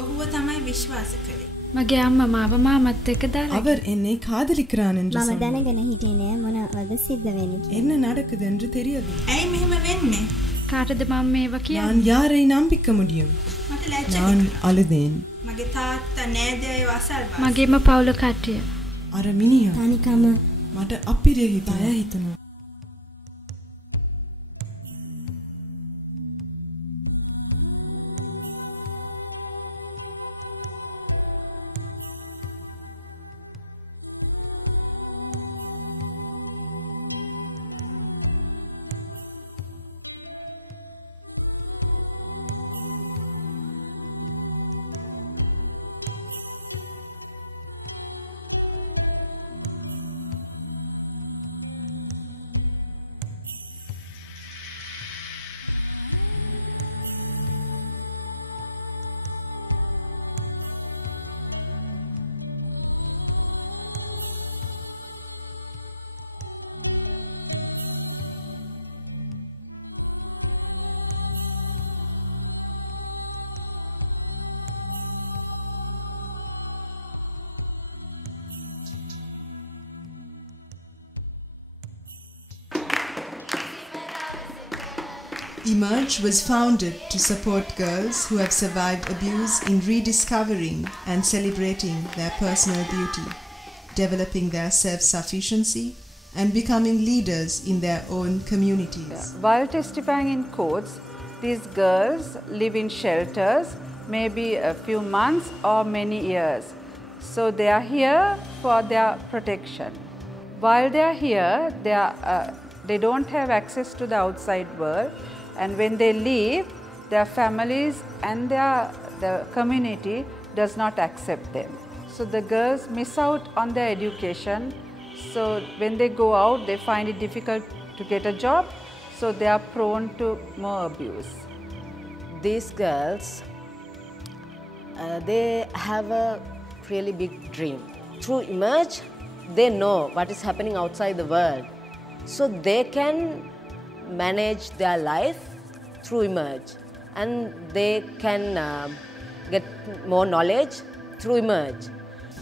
ඔහුව තමයි විශ්වාස කළේ. මගේ අම්මා මාව මාමත් එක්ක දාලා. அவர் என்னை காதலிக்கிறான் என்று මම சொன்னார். දැනගෙන හිටියේ නෑ මොනවද සිද්ධ වෙන්නේ කියලා. என்ன நடக்குது என்று தெரியவில்லை. ඇයි මෙහෙම වෙන්නේ? කාටද මම මේවා කියන්නේ? நான் யாரை நம்பிக்க முடியும்? මට ලැජ්ජ நான் හිතුණා. அழுதேன். මගේ තාත්තා නෑදෑයෝ අසල්වාසී. මගේම පවුල කට්ටිය. අර මිනිහා තනිකම මට අපිරිය හිතුණා. Emerge was founded to support girls who have survived abuse in rediscovering and celebrating their personal beauty, developing their self-sufficiency, and becoming leaders in their own communities. While testifying in courts, these girls live in shelters, maybe a few months or many years. So they are here for their protection. While they are here, they don't have access to the outside world. And when they leave, their families and the community does not accept them. So the girls miss out on their education. So when they go out, they find it difficult to get a job. So they are prone to more abuse. These girls, they have a really big dream. Through Emerge, they know what is happening outside the world. So they can manage their life through Emerge, and they can get more knowledge through Emerge.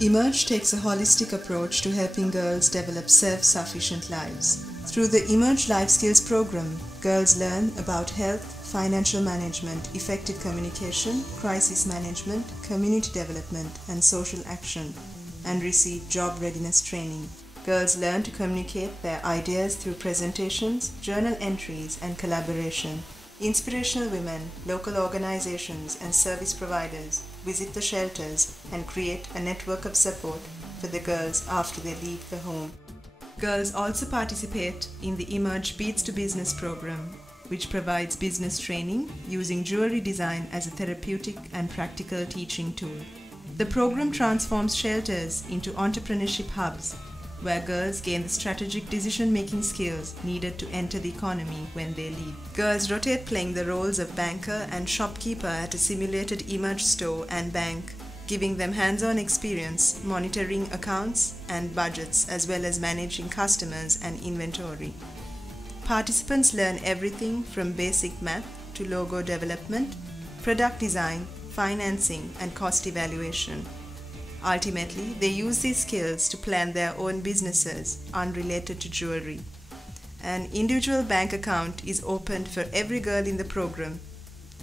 Emerge takes a holistic approach to helping girls develop self-sufficient lives. Through the Emerge Life Skills program, girls learn about health, financial management, effective communication, crisis management, community development, and social action, and receive job readiness training. Girls learn to communicate their ideas through presentations, journal entries, and collaboration. Inspirational women, local organizations, and service providers visit the shelters and create a network of support for the girls after they leave the home. Girls also participate in the Emerge Beats to Business program, which provides business training using jewelry design as a therapeutic and practical teaching tool. The program transforms shelters into entrepreneurship hubs, where girls gain the strategic decision-making skills needed to enter the economy when they leave. Girls rotate playing the roles of banker and shopkeeper at a simulated Emerge store and bank, giving them hands-on experience monitoring accounts and budgets as well as managing customers and inventory. Participants learn everything from basic math to logo development, product design, financing, and cost evaluation. Ultimately, they use these skills to plan their own businesses unrelated to jewelry. An individual bank account is opened for every girl in the program.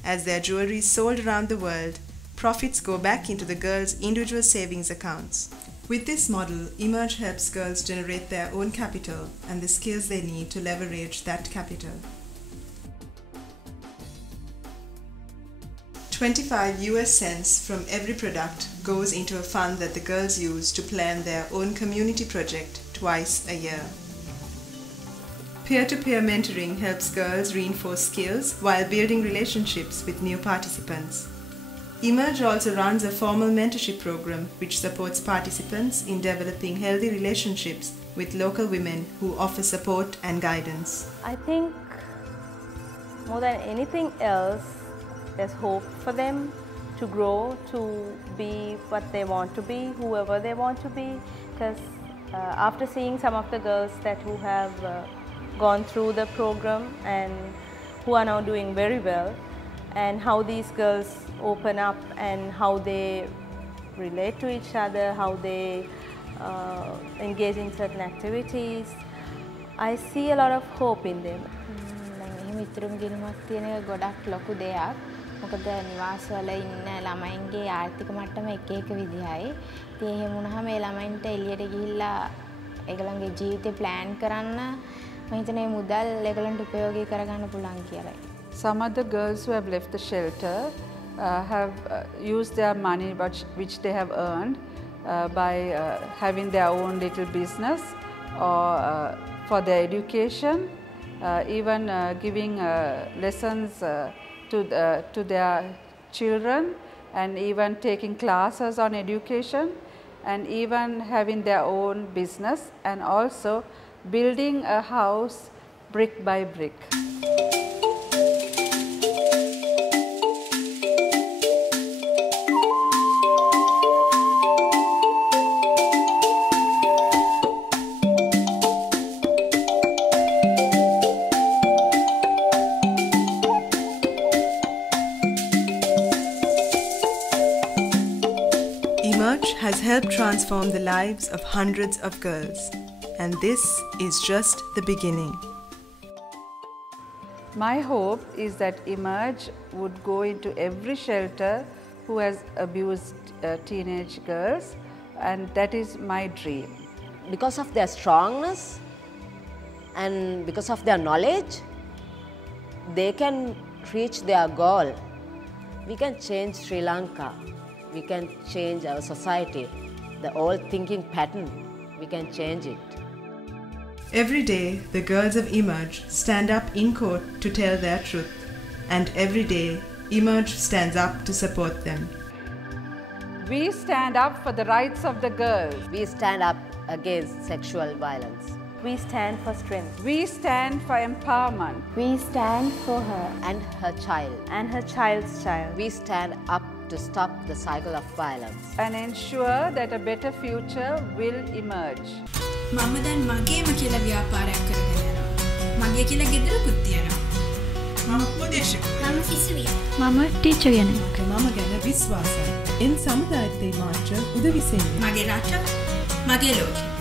As their jewelry is sold around the world, profits go back into the girls' individual savings accounts. With this model, Emerge helps girls generate their own capital and the skills they need to leverage that capital. 25 US cents from every product goes into a fund that the girls use to plan their own community project twice a year. Peer-to-peer mentoring helps girls reinforce skills while building relationships with new participants. Emerge also runs a formal mentorship program which supports participants in developing healthy relationships with local women who offer support and guidance. I think more than anything else, there's hope for them to grow, to be what they want to be, whoever they want to be. Because after seeing some of the girls who have gone through the program and who are now doing very well, and how these girls open up and how they relate to each other, how they engage in certain activities. I see a lot of hope in them. මිතුරුම් ගිණුමක් තියෙන එක ගොඩක් ලොකු දෙයක්. මොකද නිවාසවල ඉන්න ළමයින්ගේ ආර්ථික මට්ටම එක එක විදිහයි. ඉතින් එහෙම වුණාම ඒ ළමයින්ට එළියට ගිහිල්ලා ඒගොල්ලන්ගේ ජීවිතේ ප්ලෑන් කරන්න මම හිතන්නේ මුදල් ඒගොල්ලන්ට උපයෝගී කරගන්න පුළුවන් කියලා. Some of the girls who have left the shelter have used their money which they have earned by having their own little business or for their education, even giving lessons to their children, and even taking classes on education, and even having their own business, and also building a house brick by brick. Emerge has helped transform the lives of hundreds of girls, and this is just the beginning. My hope is that Emerge would go into every shelter who has abused teenage girls, and that is my dream. Because of their strongness and because of their knowledge, they can reach their goal. We can change Sri Lanka. We can change our society. The old thinking pattern, we can change it. Every day, the girls of Emerge stand up in court to tell their truth, and every day, Emerge stands up to support them. We stand up for the rights of the girls. We stand up against sexual violence. We stand for strength. We stand for empowerment. We stand for her And her child. And her child's child. We stand up to stop the cycle of violence. And ensure that a better future will emerge. මම දැන් මගේම කියලා ව්‍යාපාරයක් කරගෙන යනවා. මගේ කියලා ගෙදරකුත් තියෙනවා. මම උපදේශකයෙක්. මම සිසුවිය. මම ටීචර් කෙනෙක්. මම ගැන විශ්වාසයි. එන් සමුදායத்தை மாற்ற උදවි செய்யுங்க. මගේ රට, මගේ ලෝකෙ.